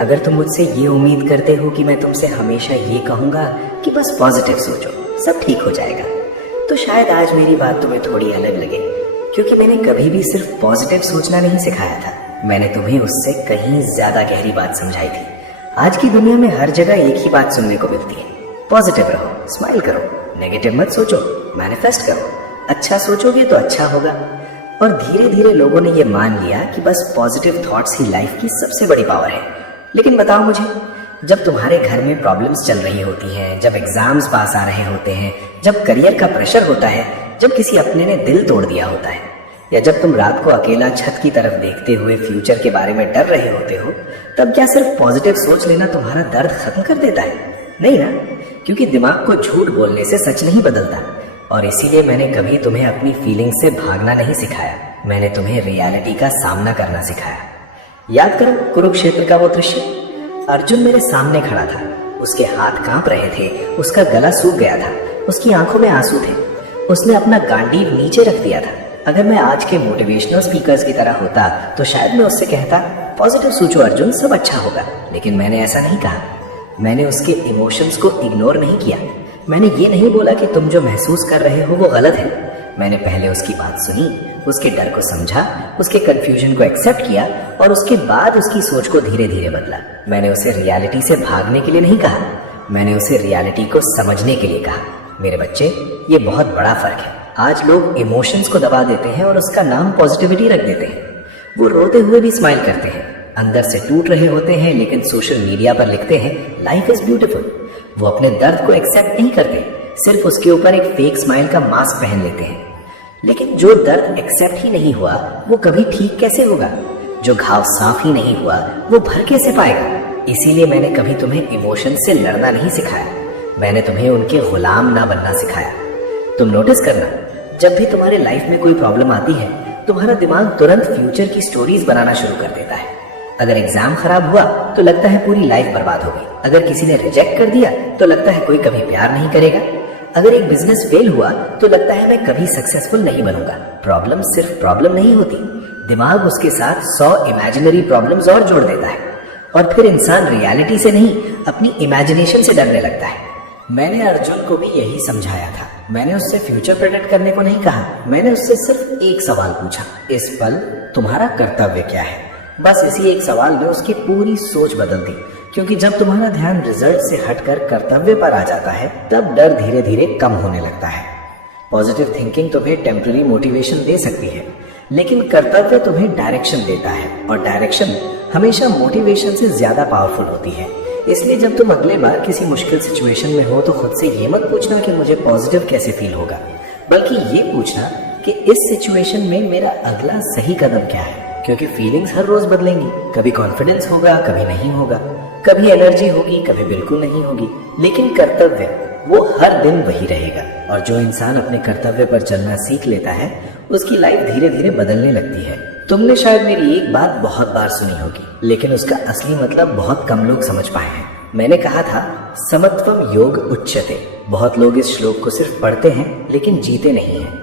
अगर तुम मुझसे ये उम्मीद करते हो कि मैं तुमसे हमेशा ये कहूंगा कि बस पॉजिटिव सोचो, सब ठीक हो जाएगा, तो शायद आज मेरी बात तुम्हें थोड़ी अलग लगे, क्योंकि मैंने कभी भी सिर्फ पॉजिटिव सोचना नहीं सिखाया था। मैंने तुम्हें उससे कहीं ज्यादा गहरी बात समझाई थी। आज की दुनिया में हर जगह एक ही बात सुनने को मिलती है, पॉजिटिव रहो, स्माइल करो, नेगेटिव मत सोचो, मैनिफेस्ट करो, अच्छा सोचोगे तो अच्छा होगा। और धीरे धीरे लोगों ने ये मान लिया कि बस पॉजिटिव थॉट्स ही लाइफ की सबसे बड़ी पावर है। लेकिन बताओ मुझे, जब तुम्हारे घर में प्रॉब्लम्स चल रही होती हैं, जब एग्जाम्स पास आ रहे होते हैं, जब करियर का प्रेशर होता है, जब किसी अपने ने दिल तोड़ दिया होता है, या जब तुम रात को अकेला छत की तरफ देखते हुए फ्यूचर के बारे में डर रहे होते हो, तब क्या सिर्फ पॉजिटिव सोच लेना तुम्हारा दर्द खत्म कर देता है? नहीं ना, क्योंकि दिमाग को झूठ बोलने से सच नहीं बदलता। और इसीलिए मैंने कभी तुम्हें अपनी फीलिंग्स से भागना नहीं सिखाया, मैंने तुम्हें रियलिटी का सामना करना सिखाया। याद करो कुरुक्षेत्र का वो दृश्य, अर्जुन मेरे सामने खड़ा था, उसके हाथ कांप रहे थे, उसका गला सूख गया था, उसकी आंखों में आंसू थे, उसने अपना गांडीव नीचे रख दिया था। अगर मैं आज के मोटिवेशनल स्पीकर्स की तरह होता तो शायद मैं उससे कहता, पॉजिटिव सोचो अर्जुन, सब अच्छा होगा। लेकिन मैंने ऐसा नहीं कहा। मैंने उसके इमोशंस को इग्नोर नहीं किया। मैंने ये नहीं बोला कि तुम जो महसूस कर रहे हो वो गलत है। मैंने पहले उसकी बात सुनी, उसके डर को समझा, उसके कंफ्यूजन को एक्सेप्ट किया और उसके बाद उसकी सोच को धीरे धीरे बदला। मैंने उसे रियलिटी से भागने के लिए नहीं कहा, मैंने उसे रियलिटी को समझने के लिए कहा। मेरे बच्चे, ये बहुत बड़ा फर्क है। आज लोग इमोशंस को दबा देते हैं और उसका नाम पॉजिटिविटी रख देते हैं। वो रोते हुए भी स्माइल करते हैं, अंदर से टूट रहे होते हैं, लेकिन सोशल मीडिया पर लिखते हैं लाइफ इज ब्यूटीफुल। वो अपने दर्द को एक्सेप्ट नहीं करते, सिर्फ उसके ऊपर एक फेक स्माइल का मास्क पहन लेते हैं। लेकिन जो दर्द एक्सेप्ट ही नहीं हुआ वो कभी ठीक कैसे होगा? जो घाव साफ ही नहीं हुआ वो भर कैसे पाएगा? इसीलिए मैंने कभी तुम्हें इमोशन से लड़ना नहीं सिखाया, मैंने तुम्हें उनके गुलाम ना बनना सिखाया। तुम नोटिस करना, जब भी तुम्हारे लाइफ में कोई प्रॉब्लम आती है, तुम्हारा दिमाग तुरंत फ्यूचर की स्टोरीज बनाना शुरू कर देता है। अगर एग्जाम खराब हुआ तो लगता है पूरी लाइफ बर्बाद हो गई। अगर किसी ने रिजेक्ट कर दिया तो लगता है कोई कभी प्यार नहीं करेगा। अगर एक बिजनेस फेल हुआ तो लगता है मैं कभी सक्सेसफुल नहीं बनूंगा। प्रॉब्लम सिर्फ प्रॉब्लम नहीं होती, दिमाग उसके साथ 100 इमेजिनरी प्रॉब्लम्स और जोड़ देता है, और फिर इंसान रियलिटी से नहीं अपनी इमेजिनेशन से डरने लगता है। मैंने अर्जुन को भी यही समझाया था। मैंने उससे फ्यूचर प्रेडिक्ट करने को नहीं कहा, मैंने उससे सिर्फ एक सवाल पूछा, इस पल तुम्हारा कर्तव्य क्या है? बस इसी एक सवाल ने उसकी पूरी सोच बदल दी। क्योंकि जब तुम्हारा ध्यान रिजल्ट से हटकर कर्तव्य पर आ जाता है, तब डर धीरे धीरे कम होने लगता है। पॉजिटिव थिंकिंग तुम्हें टेम्पररी मोटिवेशन दे सकती है, लेकिन कर्तव्य तुम्हें डायरेक्शन देता है, और डायरेक्शन हमेशा मोटिवेशन से ज्यादा पावरफुल होती है। इसलिए जब तुम अगले बार किसी मुश्किल सिचुएशन में हो तो खुद से ये मत पूछना कि मुझे पॉजिटिव कैसे फील होगा, बल्कि ये पूछना कि इस सिचुएशन में मेरा अगला सही कदम क्या है। क्योंकि फीलिंग्स हर रोज बदलेंगी, कभी कॉन्फिडेंस होगा, कभी नहीं होगा, कभी एनर्जी होगी, कभी बिल्कुल नहीं होगी, लेकिन कर्तव्य वो हर दिन वही रहेगा। और जो इंसान अपने कर्तव्य पर चलना सीख लेता है, उसकी लाइफ धीरे धीरे बदलने लगती है। तुमने शायद मेरी एक बात बहुत बार सुनी होगी, लेकिन उसका असली मतलब बहुत कम लोग समझ पाए हैं। मैंने कहा था, समत्वम योग उच्यते। बहुत लोग इस श्लोक को सिर्फ पढ़ते हैं लेकिन जीते नहीं हैं।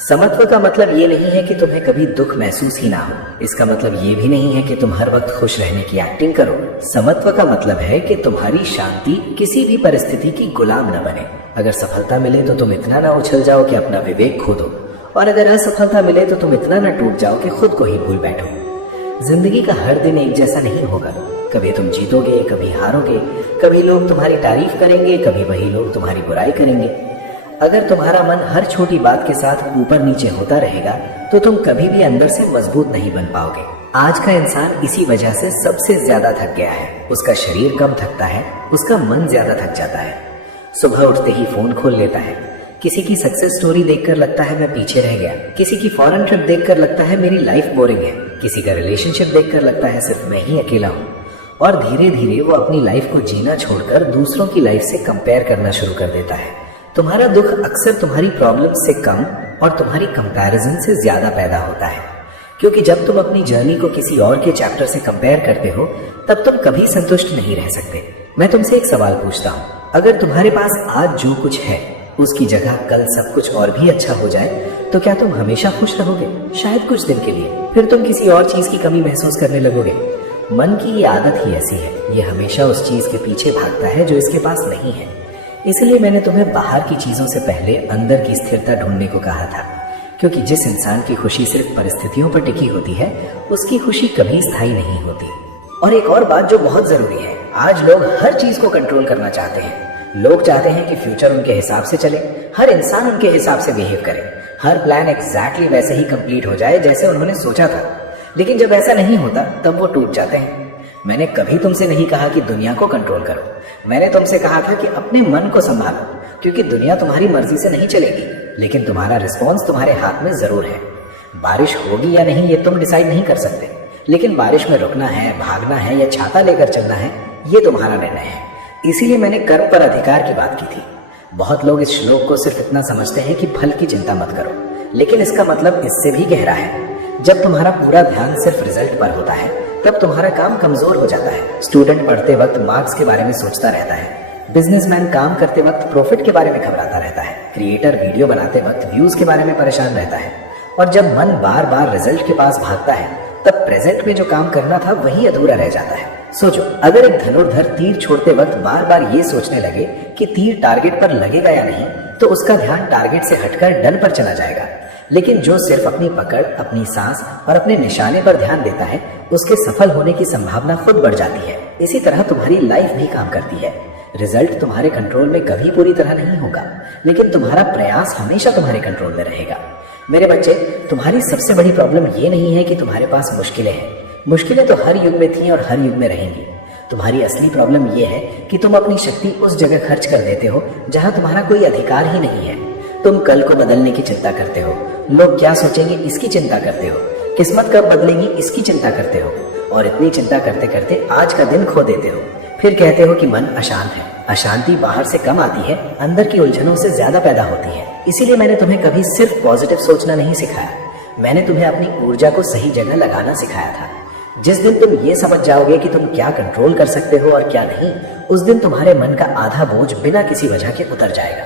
समत्व का मतलब ये नहीं है कि तुम्हें कभी दुख महसूस ही ना हो। इसका मतलब ये भी नहीं है कि तुम हर वक्त खुश रहने की एक्टिंग करो। समत्व का मतलब है कि तुम्हारी शांति किसी भी परिस्थिति की गुलाम न बने। अगर सफलता मिले तो तुम इतना ना उछल जाओ कि अपना विवेक खो दो, और अगर असफलता मिले तो तुम इतना ना टूट जाओ कि खुद को ही भूल बैठो। जिंदगी का हर दिन एक जैसा नहीं होगा। कभी तुम जीतोगे, कभी हारोगे, कभी लोग तुम्हारी तारीफ करेंगे, कभी वही लोग तुम्हारी बुराई करेंगे। अगर तुम्हारा मन हर छोटी बात के साथ ऊपर नीचे होता रहेगा तो तुम कभी भी अंदर से मजबूत नहीं बन पाओगे। आज का इंसान इसी वजह से सबसे ज्यादा थक गया है। उसका शरीर कम थकता है, उसका मन ज्यादा थक जाता है। सुबह उठते ही फोन खोल लेता है, किसी की सक्सेस स्टोरी देखकर लगता है मैं पीछे रह गया, किसी की फॉरेन ट्रिप देखकर लगता है मेरी लाइफ बोरिंग है, किसी का रिलेशनशिप देखकर लगता है सिर्फ मैं ही अकेला हूँ। और धीरे धीरे वो अपनी लाइफ को जीना छोड़कर दूसरों की लाइफ से कंपेयर करना शुरू कर देता है। तुम्हारा दुख अक्सर तुम्हारी प्रॉब्लम से कम और तुम्हारी कंपैरिजन से ज्यादा पैदा होता है, क्योंकि जब तुम अपनी जर्नी को किसी और के चैप्टर से कंपेयर करते हो तब तुम कभी संतुष्ट नहीं रह सकते। मैं तुमसे एक सवाल पूछता हूँ, अगर तुम्हारे पास आज जो कुछ है उसकी जगह कल सब कुछ और भी अच्छा हो जाए तो क्या तुम हमेशा खुश रहोगे? शायद कुछ दिन के लिए, फिर तुम किसी और चीज की कमी महसूस करने लगोगे। मन की ये आदत ही ऐसी है, ये हमेशा उस चीज के पीछे भागता है जो इसके पास नहीं है। इसलिए मैंने तुम्हें बाहर की चीजों से पहले अंदर की स्थिरता ढूंढने को कहा था, क्योंकि जिस इंसान की खुशी सिर्फ परिस्थितियों पर टिकी होती है, उसकी खुशी कभी स्थायी नहीं होती। और एक और बात जो बहुत जरूरी है, आज लोग हर चीज को कंट्रोल करना चाहते हैं। लोग चाहते हैं कि फ्यूचर उनके हिसाब से चले, हर इंसान उनके हिसाब से बिहेव करे, हर प्लान एग्जैक्टली वैसे ही कंप्लीट हो जाए जैसे उन्होंने सोचा था। लेकिन जब ऐसा नहीं होता तब वो टूट जाते हैं। मैंने कभी तुमसे नहीं कहा कि दुनिया को कंट्रोल करो, मैंने तुमसे कहा था कि अपने मन को संभालो, क्योंकि दुनिया तुम्हारी मर्जी से नहीं चलेगी, लेकिन तुम्हारा रिस्पॉन्स तुम्हारे हाथ में जरूर है। बारिश होगी या नहीं ये तुम डिसाइड नहीं कर सकते, लेकिन बारिश में रुकना है, भागना है या छाता लेकर चलना है, ये तुम्हारा निर्णय है। इसीलिए मैंने कर्म पर अधिकार की बात की थी। बहुत लोग इस श्लोक को सिर्फ इतना समझते हैं कि फल की चिंता मत करो, लेकिन इसका मतलब इससे भी गहरा है। जब तुम्हारा पूरा ध्यान सिर्फ रिजल्ट पर होता है, तब तुम्हारा काम कमजोर हो जाता है। स्टूडेंट पढ़ते वक्त मार्क्स के बारे में सोचता रहता है, बिजनेसमैन काम करते वक्त प्रॉफिट के बारे में घबराता रहता है, क्रिएटर वीडियो बनाते वक्त व्यूज के बारे में परेशान रहता है। और जब मन बार बार रिजल्ट के पास भागता है, तब प्रेजेंट में जो काम करना था वही अधूरा रह जाता है। सोचो, अगर एक धनुर्धर तीर छोड़ते वक्त बार बार ये सोचने लगे कि तीर टारगेट पर लगेगा या नहीं, तो उसका ध्यान टारगेट से हटकर डन पर चला जाएगा। लेकिन जो सिर्फ अपनी पकड़, अपनी सांस और अपने निशाने पर ध्यान देता है, उसके सफल होने की संभावना खुद बढ़ जाती है। इसी तरह तुम्हारी लाइफ भी काम करती है। रिजल्ट तुम्हारे कंट्रोल में कभी पूरी तरह नहीं होगा, लेकिन तुम्हारा प्रयास हमेशा तुम्हारे कंट्रोल में रहेगा। मेरे बच्चे, तुम्हारी सबसे बड़ी प्रॉब्लम ये नहीं है कि तुम्हारे पास मुश्किलें हैं। मुश्किलें तो हर युग में थी और हर युग में रहेंगी। तुम्हारी असली प्रॉब्लम ये है कि तुम अपनी शक्ति उस जगह खर्च कर देते हो जहां तुम्हारा कोई अधिकार ही नहीं है। तुम कल को बदलने की चिंता करते हो, लोग क्या सोचेंगे इसकी चिंता करते हो, किस्मत कब बदलेगी इसकी चिंता करते हो, और इतनी चिंता करते करते आज का दिन खो देते हो। फिर कहते हो कि मन अशांत है। अशांति बाहर से कम आती है, अंदर की उलझनों से ज्यादा पैदा होती है। इसीलिए मैंने तुम्हें कभी सिर्फ पॉजिटिव सोचना नहीं सिखाया, मैंने तुम्हें अपनी ऊर्जा को सही जगह लगाना सिखाया था। जिस दिन तुम ये समझ जाओगे कि तुम क्या कंट्रोल कर सकते हो और क्या नहीं, उस दिन तुम्हारे मन का आधा बोझ बिना किसी वजह के उतर जाएगा।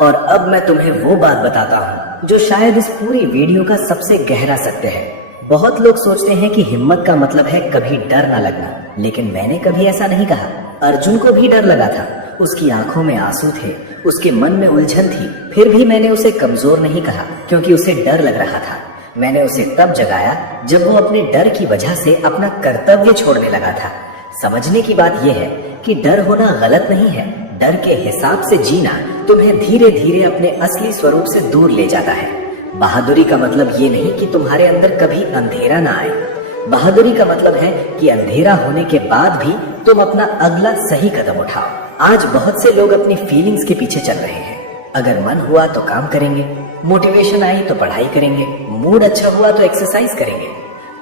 और अब मैं तुम्हें वो बात बताता हूँ जो शायद इस पूरी वीडियो का सबसे गहरा सत्य है। बहुत लोग सोचते हैं कि हिम्मत का मतलब है कभी डर ना लगना, लेकिन मैंने कभी ऐसा नहीं कहा। अर्जुन को भी डर लगा था, उसकी आंखों में आंसू थे, उसके मन में उलझन थी, फिर भी मैंने उसे कमजोर नहीं कहा, क्योंकि उसे डर लग रहा था। मैंने उसे तब जगाया जब वो अपने डर की वजह से अपना कर्तव्य छोड़ने लगा था। समझने की बात यह है कि डर होना गलत नहीं है, डर के हिसाब से जीना तुम्हें धीरे धीरे अपने असली स्वरूप से दूर ले जाता है। बहादुरी का मतलब ये नहीं कि तुम्हारे अंदर कभी अंधेरा ना आए, बहादुरी का मतलब है कि अंधेरा होने के बाद भी तुम अपना अगला सही कदम उठाओ। आज बहुत से लोग अपनी फीलिंग्स के पीछे चल रहे हैं। अगर मन हुआ तो काम करेंगे, मोटिवेशन आई तो पढ़ाई करेंगे, मूड अच्छा हुआ तो एक्सरसाइज करेंगे,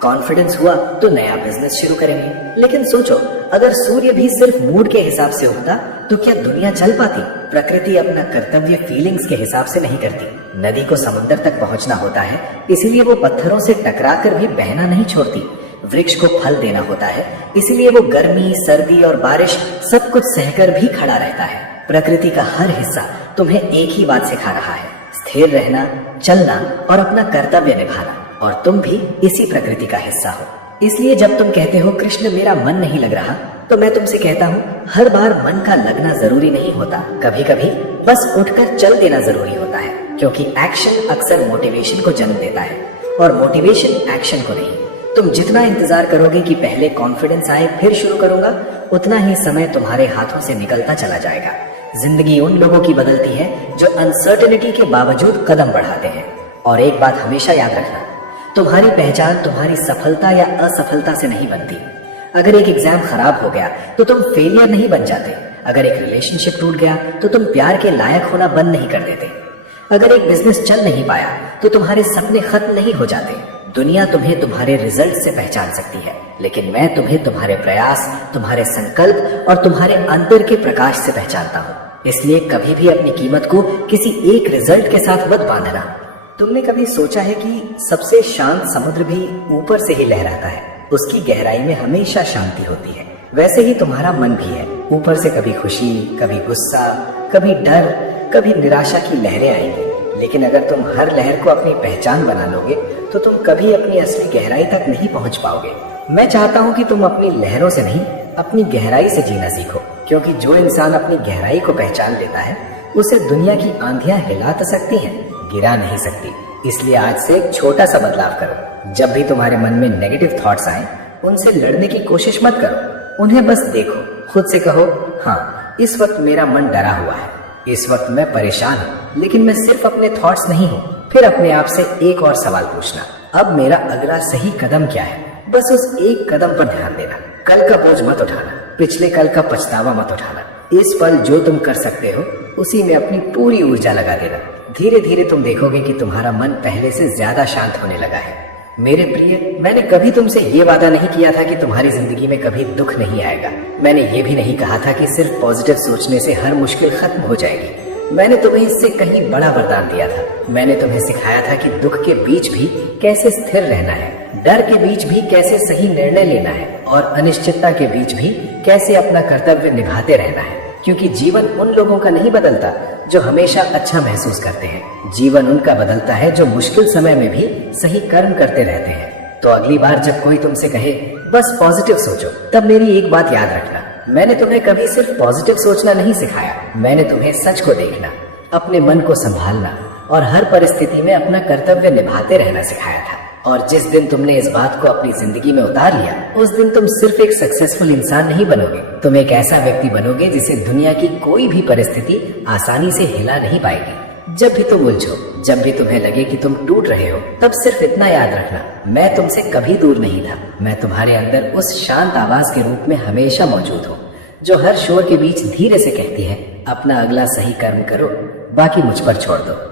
कॉन्फिडेंस हुआ तो नया बिजनेस शुरू करेंगे। लेकिन सोचो, अगर सूर्य भी सिर्फ मूड के हिसाब से उगता तो क्या दुनिया चल पाती? प्रकृति अपना कर्तव्य फीलिंग्स के हिसाब से नहीं करती। नदी को समंदर तक पहुंचना होता है, इसलिए वो पत्थरों से टकराकर भी बहना नहीं छोड़ती। वृक्ष को फल देना होता है, इसलिए वो गर्मी, सर्दी और बारिश सब कुछ सहकर भी खड़ा रहता है। प्रकृति का हर हिस्सा तुम्हें एक ही बात सिखा रहा है, स्थिर रहना, चलना और अपना कर्तव्य निभाना। और तुम भी इसी प्रकृति का हिस्सा हो। इसलिए जब तुम कहते हो कृष्ण मेरा मन नहीं लग रहा, तो मैं तुमसे कहता हूँ हर बार मन का लगना जरूरी नहीं होता, कभी कभी बस उठकर चल देना जरूरी होता है, क्योंकि एक्शन अक्सर मोटिवेशन को जन्म देता है और मोटिवेशन एक्शन को नहीं। तुम जितना इंतजार करोगे कि पहले कॉन्फिडेंस आए फिर शुरू करूंगा, उतना ही समय तुम्हारे हाथों से निकलता चला जाएगा। जिंदगी उन लोगों की बदलती है जो अनसर्टेनिटी के बावजूद कदम बढ़ाते हैं। और एक बात हमेशा याद रखना, तुम्हारी पहचान तुम्हारी सफलता या असफलता से नहीं बनती। अगर एक एग्जाम खराब हो गया तो तुम फेलियर नहीं बन जाते। अगर एक रिलेशनशिप टूट गया तो तुम प्यार के लायक होना बंद नहीं कर देते। अगर एक बिजनेस चल नहीं पाया तो तुम्हारे सपने खत्म नहीं हो जाते। दुनिया तुम्हें तुम्हारे रिजल्ट से पहचान सकती है, लेकिन मैं तुम्हें तुम्हारे प्रयास, तुम्हारे संकल्प और तुम्हारे अंतर के प्रकाश से पहचानता हूँ। इसलिए कभी भी अपनी कीमत को किसी एक रिजल्ट के साथ मत बांधना। तुमने कभी सोचा है कि सबसे शांत समुद्र भी ऊपर से ही लहराता है, उसकी गहराई में हमेशा शांति होती है। वैसे ही तुम्हारा मन भी है, ऊपर से कभी खुशी, कभी गुस्सा, कभी डर, कभी निराशा की लहरें आएंगी। लेकिन अगर तुम हर लहर को अपनी पहचान बना लोगे तो तुम कभी अपनी असली गहराई तक नहीं पहुंच पाओगे। मैं चाहता हूँ कि तुम अपनी लहरों से नहीं, अपनी गहराई से जीना सीखो, क्योंकि जो इंसान अपनी गहराई को पहचान लेता है उसे दुनिया की आंधियां हिला तो सकती हैं, गिरा नहीं सकती। इसलिए आज से एक छोटा सा बदलाव करो। जब भी तुम्हारे मन में नेगेटिव थॉट्स आए, उनसे लड़ने की कोशिश मत करो, उन्हें बस देखो। खुद से कहो, हाँ इस वक्त मेरा मन डरा हुआ है, इस वक्त मैं परेशान हूँ, लेकिन मैं सिर्फ अपने थॉट्स नहीं हूँ। फिर अपने आप से एक और सवाल पूछना, अब मेरा अगला सही कदम क्या है? बस उस एक कदम पर ध्यान देना। कल का बोझ मत उठाना, पिछले कल का पछतावा मत उठाना। इस पल जो तुम कर सकते हो उसी में अपनी पूरी ऊर्जा लगा देना। धीरे धीरे तुम देखोगे कि तुम्हारा मन पहले से ज्यादा शांत होने लगा है। मेरे प्रिय, मैंने कभी तुमसे ये वादा नहीं किया था कि तुम्हारी जिंदगी में कभी दुख नहीं आएगा। मैंने ये भी नहीं कहा था कि सिर्फ पॉजिटिव सोचने से हर मुश्किल खत्म हो जाएगी। मैंने तुम्हें इससे कहीं बड़ा वरदान दिया था। मैंने तुम्हें सिखाया था कि दुख के बीच भी कैसे स्थिर रहना है, डर के बीच भी कैसे सही निर्णय लेना है, और अनिश्चितता के बीच भी कैसे अपना कर्तव्य निभाते रहना है। क्योंकि जीवन उन लोगों का नहीं बदलता जो हमेशा अच्छा महसूस करते हैं, जीवन उनका बदलता है जो मुश्किल समय में भी सही कर्म करते रहते हैं। तो अगली बार जब कोई तुमसे कहे बस पॉजिटिव सोचो, तब मेरी एक बात याद रखना, मैंने तुम्हें कभी सिर्फ पॉजिटिव सोचना नहीं सिखाया, मैंने तुम्हें सच को देखना, अपने मन को संभालना और हर परिस्थिति में अपना कर्तव्य निभाते रहना सिखाया था। और जिस दिन तुमने इस बात को अपनी जिंदगी में उतार लिया, उस दिन तुम सिर्फ एक सक्सेसफुल इंसान नहीं बनोगे, तुम एक ऐसा व्यक्ति बनोगे जिसे दुनिया की कोई भी परिस्थिति आसानी से हिला नहीं पाएगी। जब भी तुम उलझो, जब भी तुम्हें लगे कि तुम टूट रहे हो, तब सिर्फ इतना याद रखना, मैं तुमसे कभी दूर नहीं था। मैं तुम्हारे अंदर उस शांत आवाज के रूप में हमेशा मौजूद हूँ, जो हर शोर के बीच धीरे से कहती है, अपना अगला सही कर्म करो, बाकी मुझ पर छोड़ दो।